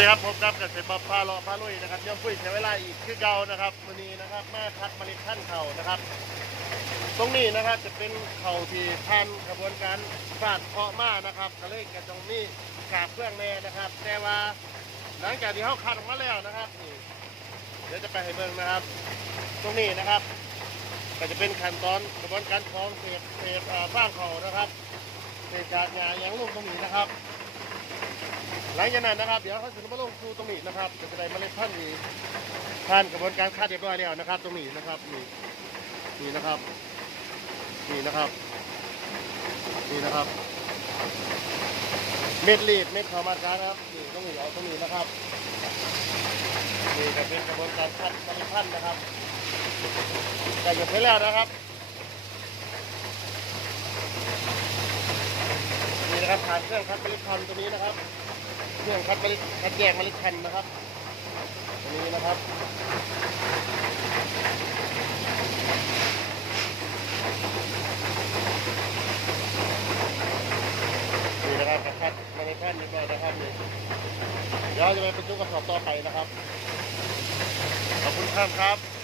ดีครับผมครับเกษตรบพาเลาะพาลุยนะครับย่อมฟุ้ยใช้เวลาอีกคือเก่านะครับวันนี้นะครับมาคัดเมล็ดพันเข่านะครับ ตรงนี้นะครับจะเป็นเข่าที่พันกระบวนการฝาดเพาะมานะครับก็เลยกันตรงนี้กาบเครื่องแน่นะครับ แต่ว่าหลังจากที่เขาคัดออกมาแล้วนะครับนี่เดี๋ยวจะไปให้เบิ่งนะครับ ตรงนี้นะครับ ก็จะเป็นขั้นตอนกระบวนการคล้องเศษเศษอ่าสร้างเข่านะครับเศษจากงาอย่างลงตรงนี้นะครับ หลังจากนั้นนะครับ เดี๋ยวเขาจะมาลงครูตรงนี้นะครับจะได้เมล็ดพันธุ์นี้ผ่านกระบวนการคัดเรียบร้อยแล้วนะครับ ตรงนี้นะครับนี่นี่นะครับนี่นะครับนี่นะครับ เม็ดรีดเม็ดขาวมาการนะครับนี่ตรงนี้เอาตรงนี้นะครับนี่จะเป็นกระบวนการคัดเมล็ดพันธุ์นะครับใส่หยดไปแล้วนะครับนี่นะครับผ่านเครื่องคัดเมล็ดพันธุ์ตัวนี้นะครับ เครื่องคัดเมล็ดคัดแยกเมล็ดพันธุ์นะครับตรงนี้นะครับนี่นะครับคัดเมล็ดพันธุ์นี้ไปนะครับนี่เดี๋ยวจะไปประจุกระสอบต่อไปนะครับขอบคุณครับครับ